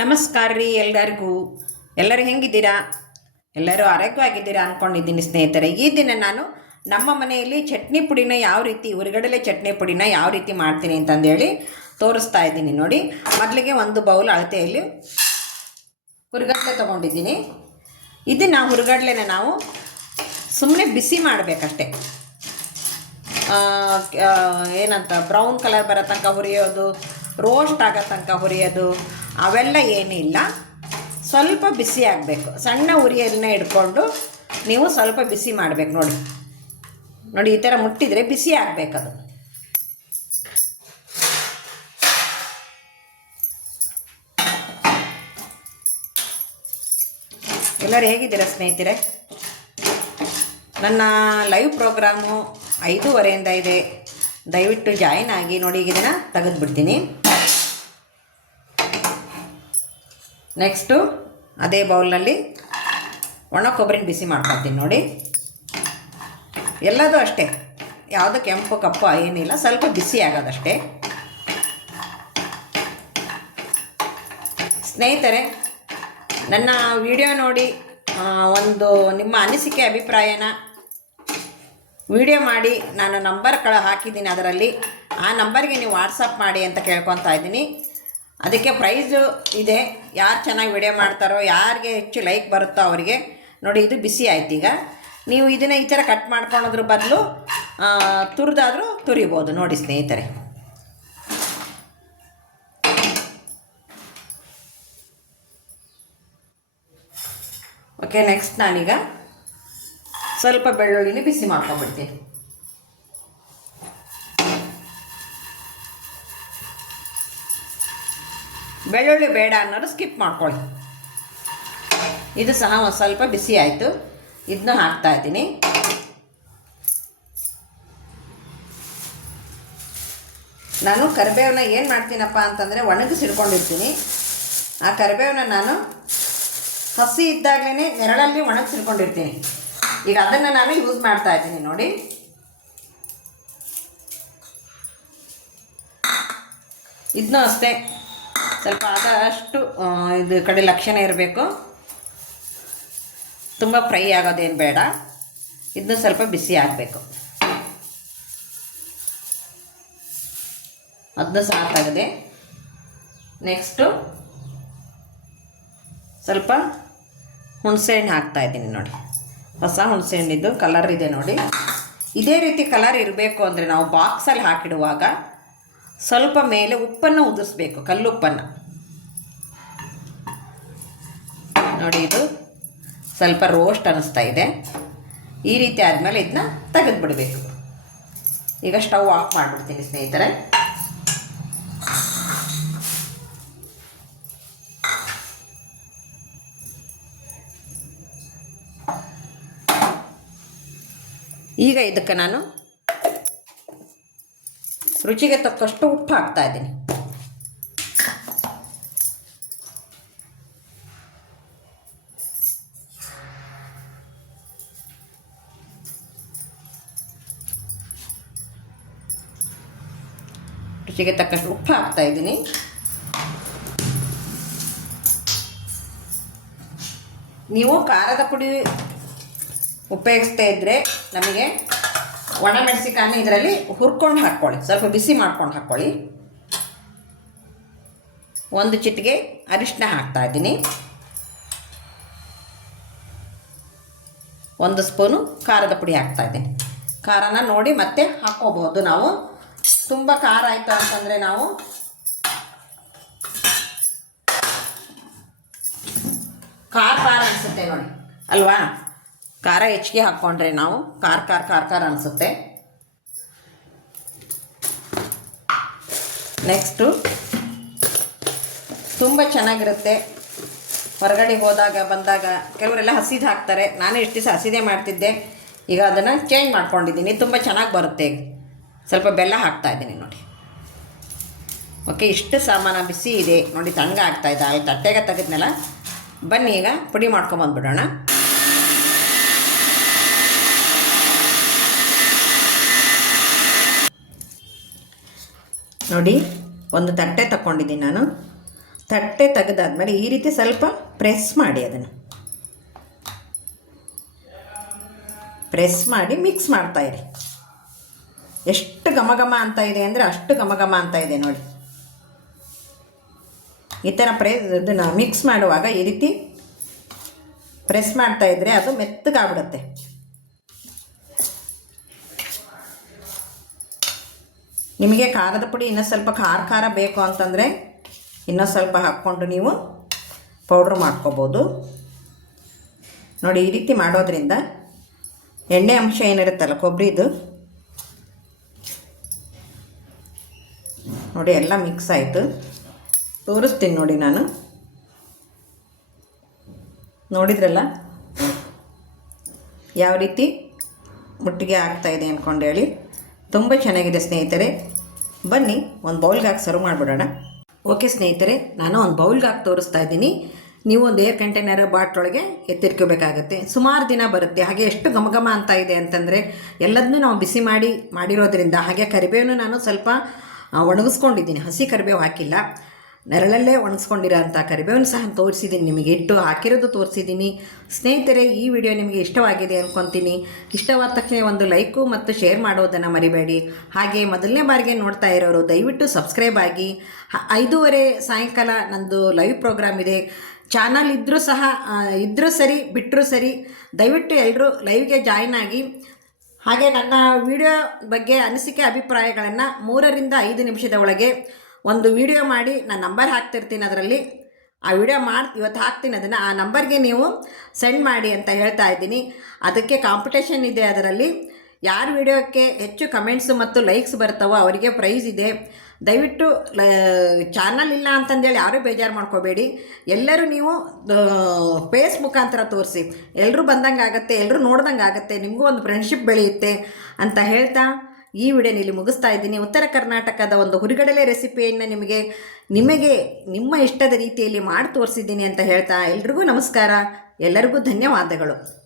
ನಮಸ್ಕಾರ ರೀ ಎಲ್ಲರಿಗೂ. ಎಲ್ಲರೂ ಹೆಂಗಿದ್ದೀರಾ? ಎಲ್ಲರೂ ಆರೋಗ್ಯವಾಗಿದ್ದೀರಾ ಅಂದ್ಕೊಂಡಿದ್ದೀನಿ ಸ್ನೇಹಿತರೆ. ಈ ದಿನ ನಾನು ನಮ್ಮ ಮನೆಯಲ್ಲಿ ಚಟ್ನಿ ಪುಡಿನ ಯಾವ ರೀತಿ ಉರಿಗಡಲೆ ಚಟ್ನಿ ಪುಡಿನ ಯಾವ ರೀತಿ ಮಾಡ್ತೀನಿ ಅಂತಂದೇಳಿ ತೋರಿಸ್ತಾ ಇದ್ದೀನಿ ನೋಡಿ. ಮೊದಲಿಗೆ ಒಂದು ಬೌಲ್ ಅಳತೆಯಲ್ಲಿ ಹುರಿಗಡಲೆ ತೊಗೊಂಡಿದ್ದೀನಿ. ಇದನ್ನು ಹುರಿಗಡ್ಲೆನ ನಾವು ಸುಮ್ಮನೆ ಬಿಸಿ ಮಾಡಬೇಕಷ್ಟೆ. ಏನಂತ, ಬ್ರೌನ್ ಕಲರ್ ಬರೋ ತನಕ ಹುರಿಯೋದು ರೋಸ್ಟ್ ಆಗೋ ತನಕ ಹುರಿಯೋದು ಅವೆಲ್ಲ ಏನಿಲ್ಲ ಸ್ವಲ್ಪ ಬಿಸಿ ಆಗಬೇಕು. ಸಣ್ಣ ಉರಿಯನ್ನ ಇಟ್ಕೊಂಡು ನೀವು ಸ್ವಲ್ಪ ಬಿಸಿ ಮಾಡಬೇಕು ನೋಡಿ. ನೋಡಿ, ಈ ಥರ ಮುಟ್ಟಿದರೆ ಬಿಸಿ ಆಗಬೇಕದು ಎಲ್ಲರೂ ಹೇಗಿದ್ದೀರಾ ಸ್ನೇಹಿತರೆ? ನನ್ನ ಲೈವ್ ಪ್ರೋಗ್ರಾಮು ಐದೂವರೆಯಿಂದ ಇದೆ. ದಯವಿಟ್ಟು ಜಾಯಿನ್ ಆಗಿ ನೋಡಿ, ಈಗ ಇದನ್ನು ತೆಗೆದುಬಿಡ್ತೀನಿ. ನೆಕ್ಸ್ಟು ಅದೇ ಬೌಲ್ನಲ್ಲಿ ಒಣ ಕೊಬ್ಬರಿನ ಬಿಸಿ ಮಾಡ್ಕೊಳ್ತೀನಿ ನೋಡಿ. ಎಲ್ಲದೂ ಅಷ್ಟೇ. ಯಾವುದು ಕೆಂಪು, ಕಪ್ಪು, ಏನಿಲ್ಲ. ಸ್ವಲ್ಪ ಬಿಸಿ ಆಗೋದಷ್ಟೇ. ಸ್ನೇಹಿತರೆ, ನನ್ನ ವಿಡಿಯೋ ನೋಡಿ ಒಂದು ನಿಮ್ಮ ಅನಿಸಿಕೆ, ಅಭಿಪ್ರಾಯನ ವಿಡಿಯೋ ಮಾಡಿ, ನಾನು ನಂಬರ್ ಕಳ ಹಾಕಿದ್ದೀನಿ ಅದರಲ್ಲಿ. ಆ ನಂಬರ್ಗೆ ನೀವು ವಾಟ್ಸಪ್ ಮಾಡಿ ಅಂತ ಕೇಳ್ಕೊತಾ ಇದ್ದೀನಿ. ಅದಕ್ಕೆ ಪ್ರೈಸು ಇದೆ. ಯಾರು ಚೆನ್ನಾಗಿ ವಿಡಿಯೋ ಮಾಡ್ತಾರೋ, ಯಾರಿಗೆ ಹೆಚ್ಚು ಲೈಕ್ ಬರುತ್ತೋ ಅವರಿಗೆ, ನೋಡಿ ಇದು ಬಿಸಿ ಆಯ್ತು ಈಗ. ನೀವು ಇದನ್ನು ಈ ಥರ ಕಟ್ ಮಾಡ್ಕೊಳೋದ್ರ ಬದಲು ತುರಿದಾದರೂ ತುರಿಬೋದು. ನೋಡಿ ಸ್ನೇಹಿತರೆ. ಓಕೆ ನೆಕ್ಸ್ಟ್ ನಾನೀಗ ಸ್ವಲ್ಪ ಬೆಳ್ಳುಳ್ಳಿನ ಬಿಸಿ ಮಾಡ್ಕೊಂಡ್ಬಿಡ್ತೀನಿ. ಬೆಳ್ಳುಳ್ಳಿ ಬೇಡ ಅನ್ನೋರು ಸ್ಕಿಪ್ ಮಾಡ್ಕೊಳ್ಳಿ. ಇದು ಸಹ ಒಂದು ಸ್ವಲ್ಪ ಬಿಸಿ ಆಯಿತು. ಇದನ್ನ ಹಾಕ್ತಾ ಇದ್ದೀನಿ. ನಾನು ಕರಿಬೇವನ್ನ ಏನು ಮಾಡ್ತೀನಪ್ಪ ಅಂತಂದರೆ ಒಣಗಿಸಿಡ್ಕೊಂಡಿರ್ತೀನಿ ಆ ಕರಿಬೇವನ್ನ ನಾನು ಹಸಿ ಇದ್ದಾಗಲೇ ನೆರಳಲ್ಲಿ ಒಣಗಿಸಿಡ್ಕೊಂಡಿರ್ತೀನಿ ಈಗ ಅದನ್ನು ನಾನು ಯೂಸ್ ಮಾಡ್ತಾ ಇದ್ದೀನಿ ನೋಡಿ. ಇದನ್ನೂ ಅಷ್ಟೇ. ಸ್ವಲ್ಪ ಆದಷ್ಟು ಇದು ಕಡೆ ಲಕ್ಷಣ ಇರಬೇಕು. ತುಂಬ ಫ್ರೈ ಆಗೋದೇನು ಬೇಡ. ಇದನ್ನು ಸ್ವಲ್ಪ ಬಿಸಿ ಆಗಬೇಕು. ಅದನ್ನು ಸಹ ತೆಗೆದೆ, ನೆಕ್ಸ್ಟು ಸ್ವಲ್ಪ ಹುಣಸೆಹಣ್ಣು ಹಾಕ್ತಾ ಇದ್ದೀನಿ ನೋಡಿ. ಹೊಸ ಹುಣಸೆಹಣ್ಣಿದ್ದು, ಕಲರ್ ಇದೆ ನೋಡಿ. ಇದೇ ರೀತಿ ಕಲರ್ ಇರಬೇಕು ಅಂದರೆ ನಾವು ಬಾಕ್ಸಲ್ಲಿ ಹಾಕಿಡುವಾಗ ಸ್ವಲ್ಪ ಮೇಲೆ ಉಪ್ಪನ್ನು ಉದುರಿಸ್ಬೇಕು, ಕಲ್ಲುಪ್ಪನ್ನು. ನೋಡಿ ಇದು ಸ್ವಲ್ಪ ರೋಸ್ಟ್ ಅನ್ನಿಸ್ತಾ ಇದೆ. ಈ ರೀತಿ ಆದಮೇಲೆ ಇದನ್ನ ತೆಗೆದುಬಿಡಬೇಕು. ಈಗ ಸ್ಟವ್ ಆಫ್ ಮಾಡಿಬಿಡ್ತೀನಿ ಸ್ನೇಹಿತರೆ. ಈಗ ಇದಕ್ಕೆ ನಾನು ರುಚಿಗೆ ತಕ್ಕಷ್ಟು ಉಪ್ಪು ಹಾಕ್ತಾ ಇದ್ದೀನಿ. ರುಚಿಗೆ ತಕ್ಕಷ್ಟು ಉಪ್ಪು ಹಾಕ್ತಾ ಇದ್ದೀನಿ. ನೀವು ಖಾರದ ಪುಡಿ ಉಪಯೋಗಿಸ್ತಾ ಇದ್ರೆ ನಮಗೆ ಒಣಮೆಣಸಿಕಾಯಿ ಇದರಲ್ಲಿ ಹುರ್ಕೊಂಡು ಹಾಕ್ಕೊಳ್ಳಿ. ಸ್ವಲ್ಪ ಬಿಸಿ ಮಾಡ್ಕೊಂಡು ಹಾಕ್ಕೊಳ್ಳಿ. ಒಂದು ಚಿಟಿಗೆ ಅರಿಶಿನ ಹಾಕ್ತಾ ಇದ್ದೀನಿ. ಒಂದು ಸ್ಪೂನು ಖಾರದ ಪುಡಿ ಹಾಕ್ತಾ ಇದ್ದೀನಿ. ಖಾರನ ನೋಡಿ ಮತ್ತೆ ಹಾಕ್ಕೋಬಹುದು ನಾವು. ತುಂಬ ಖಾರ ಆಯಿತು ಅಂತಂದರೆ ನಾವು ಖಾರ ಖಾರ ಅನಿಸುತ್ತೆ ನೋಡಿ. ಅಲ್ವಾ? ಖಾರ ಹೆಚ್ಚಿಗೆ ಹಾಕ್ಕೊಂಡ್ರೆ ನಾವು ಖಾರ ಖಾರ ಖಾರ ಖಾರ ಅನಿಸುತ್ತೆ. ನೆಕ್ಸ್ಟು ತುಂಬ ಚೆನ್ನಾಗಿರುತ್ತೆ. ಹೊರಗಡೆ ಹೋದಾಗ, ಬಂದಾಗ ಕೆಲವರೆಲ್ಲ ಹಸಿದು ಹಾಕ್ತಾರೆ. ನಾನು ಎಷ್ಟು ದಿವಸ ಹಸಿದೇ ಮಾಡ್ತಿದ್ದೆ. ಈಗ ಅದನ್ನು ಚೇಂಜ್ ಮಾಡ್ಕೊಂಡಿದ್ದೀನಿ. ತುಂಬ ಚೆನ್ನಾಗಿ ಬರುತ್ತೆ ಸ್ವಲ್ಪ ಬೆಲ್ಲ ಹಾಕ್ತಾ ಇದ್ದೀನಿ ನೋಡಿ. ಓಕೆ ಇಷ್ಟು ಸಾಮಾನು ಬಿಸಿ ಇದೆ. ನೋಡಿ ತಣ್ಣಗ ಆಗ್ತಾಯಿದೆ ಆಯ್ತು? ತಟ್ಟೆಗೆ ತೆಗೆದ್ನಲ್ಲ? ಬನ್ನಿ ಈಗ, ಪುಡಿ ಮಾಡ್ಕೊಂಬಂದ್ಬಿಡೋಣ ನೋಡಿ, ಒಂದು ತಟ್ಟೆ ತಗೊಂಡಿದ್ದೀನಿ ನಾನು. ತಟ್ಟೆ ತೆಗೆದಾದ್ಮೇಲೆ ಈ ರೀತಿ ಸ್ವಲ್ಪ ಪ್ರೆಸ್ ಮಾಡಿ ಅದನ್ನು. ಪ್ರೆಸ್ ಮಾಡಿ ಮಿಕ್ಸ್ ಮಾಡ್ತಾ ಇರಿ. ಎಷ್ಟು ಘಮ ಘಮ ಅಂತ ಇದೆ ಅಂದರೆ ಅಷ್ಟು ಘಮ ಘಮ ಅಂತ ಇದೆ ನೋಡಿ. ಈ ಥರ ಪ್ರೆ ಇದನ್ನು ಮಿಕ್ಸ್ ಮಾಡುವಾಗ ಈ ರೀತಿ ಪ್ರೆಸ್ ಮಾಡ್ತಾ ಇದ್ದರೆ ಅದು ಮೆತ್ತಗಾಗ್ಬಿಡುತ್ತೆ. ನಿಮಗೆ ಖಾರದ ಪುಡಿ ಇನ್ನೂ ಸ್ವಲ್ಪ ಖಾರ ಖಾರ ಬೇಕು ಅಂತಂದರೆ ಇನ್ನೂ ಸ್ವಲ್ಪ ಹಾಕ್ಕೊಂಡು ನೀವು ಪೌಡ್ರ್ ಮಾಡ್ಕೋಬೋದು. ನೋಡಿ, ಈ ರೀತಿ ಮಾಡೋದ್ರಿಂದ ಎಣ್ಣೆ ಅಂಶ ಏನಿರುತ್ತಲ್ಲ ಕೊಬ್ಬರಿದು ನೋಡಿ, ಎಲ್ಲ ಮಿಕ್ಸ್ ಆಯಿತು. ತೋರಿಸ್ತೀನಿ ನೋಡಿ ನಾನು. ನೋಡಿದ್ರಲ್ಲ? ಯಾವ ರೀತಿ ಮುಟ್ಟಿಗೆ ಆಗ್ತಾಯಿದೆ ಅಂದ್ಕೊಂಡು ಹೇಳಿ. ತುಂಬ ಚೆನ್ನಾಗಿದೆ ಸ್ನೇಹಿತರೆ. ಬನ್ನಿ, ಒಂದು ಬೌಲ್ಗೆ ಹಾಕಿ ಸರ್ವ್ ಮಾಡಿಬಿಡೋಣ. ಓಕೆ ಸ್ನೇಹಿತರೆ, ನಾನು ಒಂದು ಬೌಲ್ಗೆ ಹಾಕಿ ತೋರಿಸ್ತಾ ಇದ್ದೀನಿ. ನೀವು ಒಂದು ಏರ್ ಕಂಟೈನರ್ ಬಾಟ್ಲೊಳಗೆ ಎತ್ತಿಟ್ಕೋಬೇಕಾಗತ್ತೆ. ಸುಮಾರು ದಿನ ಬರುತ್ತೆ. ಹಾಗೆ ಎಷ್ಟು ಘಮ ಘಮ ಅಂತ ಇದೆ ಅಂತಂದರೆ ಎಲ್ಲದನ್ನೂ ನಾವು ಬಿಸಿ ಮಾಡಿ, ಮಾಡಿರೋದ್ರಿಂದ ಹಾಗೆ ಕರಿಬೇವನ್ನು ನಾನು ಸ್ವಲ್ಪ ಒಣಗಿಸ್ಕೊಂಡಿದ್ದೀನಿ. ಹಸಿ ಕರಿಬೇವು ಹಾಕಿಲ್ಲ. ನೆರಳಲ್ಲೇ ಒಣಗಿಸ್ಕೊಂಡಿರೋ ಅಂಥ ಕರಿಬೇವನ್ನು ಸಹ ತೋರಿಸಿದ್ದೀನಿ ನಿಮಗೆ ಇಟ್ಟು ಹಾಕಿರೋದು ತೋರಿಸಿದ್ದೀನಿ. ಸ್ನೇಹಿತರೆ, ಈ ವಿಡಿಯೋ ನಿಮಗೆ ಇಷ್ಟವಾಗಿದೆ ಅಂದ್ಕೊತೀನಿ ಇಷ್ಟವಾದ ತಕ್ಷಣ ಒಂದು ಲೈಕು ಮತ್ತು ಶೇರ್ ಮಾಡೋದನ್ನು ಮರಿಬೇಡಿ. ಹಾಗೆ ಮೊದಲನೇ ಬಾರಿಗೆ ನೋಡ್ತಾ ಇರೋರು ದಯವಿಟ್ಟು ಸಬ್ಸ್ಕ್ರೈಬ್ ಆಗಿ. ಐದೂವರೆ ಸಾಯಂಕಾಲ ನಂದು ಲೈವ್ ಪ್ರೋಗ್ರಾಮ್ ಇದೆ. ಚಾನಲ್ ಇದ್ದರೂ ಸಹ ಇದ್ದರೂ ಸರಿ ಬಿಟ್ಟರೂ ಸರಿ, ದಯವಿಟ್ಟು ಎಲ್ಲರೂ ಲೈವ್ಗೆ ಜಾಯ್ನ್ ಆಗಿ. ಹಾಗೆ ನನ್ನ ವಿಡಿಯೋ ಬಗ್ಗೆ ಅನಿಸಿಕೆ ಅಭಿಪ್ರಾಯಗಳನ್ನು ಮೂರರಿಂದ ಐದು ನಿಮಿಷದ ಒಳಗೆ ಒಂದು ವಿಡಿಯೋ ಮಾಡಿ ನಾನು ನಂಬರ್ ಹಾಕ್ತಿರ್ತೀನಿ ಅದರಲ್ಲಿ. ಆ ವಿಡಿಯೋ ಮಾಡಿ, ಇವತ್ತು ಹಾಕ್ತೀನಿ. ಅದನ್ನು ಆ ನಂಬರ್ಗೆ ನೀವು ಸೆಂಡ್ ಮಾಡಿ ಅಂತ ಹೇಳ್ತಾ ಇದ್ದೀನಿ. ಅದಕ್ಕೆ ಕಾಂಪಿಟೇಷನ್ ಇದೆ ಅದರಲ್ಲಿ. ಯಾರ ವಿಡಿಯೋಕ್ಕೆ ಹೆಚ್ಚು ಕಮೆಂಟ್ಸು ಮತ್ತು ಲೈಕ್ಸ್ ಬರ್ತಾವೋ ಅವರಿಗೆ ಪ್ರೈಸ್ ಇದೆ. ದಯವಿಟ್ಟು ಚಾನಲ್ ಇಲ್ಲ ಅಂತಂದೇಳಿ ಯಾರೂ ಬೇಜಾರು ಮಾಡ್ಕೋಬೇಡಿ. ಎಲ್ಲರೂ ನೀವು ಫೇಸ್ ಮುಖಾಂತರ ತೋರಿಸಿ. ಎಲ್ಲರೂ ಬಂದಂಗೆ ಆಗುತ್ತೆ ಎಲ್ಲರೂ ನೋಡ್ದಂಗೆ ಆಗುತ್ತೆ ನಿಮಗೂ ಒಂದು ಫ್ರೆಂಡ್ಶಿಪ್ ಬೆಳೆಯುತ್ತೆ ಅಂತ ಹೇಳ್ತಾ ಈ ವಿಡಿಯೋನ ಇಲ್ಲಿ ಮುಗಿಸ್ತಾ ಇದ್ದೀನಿ. ಉತ್ತರ ಕರ್ನಾಟಕದ ಒಂದು ಹುರಿಗಡಲೆ ರೆಸಿಪಿಯನ್ನು ನಿಮಗೆ ನಿಮಗೆ ನಿಮ್ಮ ಇಷ್ಟದ ರೀತಿಯಲ್ಲಿ ಮಾಡಿ ತೋರಿಸಿದ್ದೀನಿ ಅಂತ ಹೇಳ್ತಾ ಎಲ್ರಿಗೂ ನಮಸ್ಕಾರ. ಎಲ್ಲರಿಗೂ ಧನ್ಯವಾದಗಳು.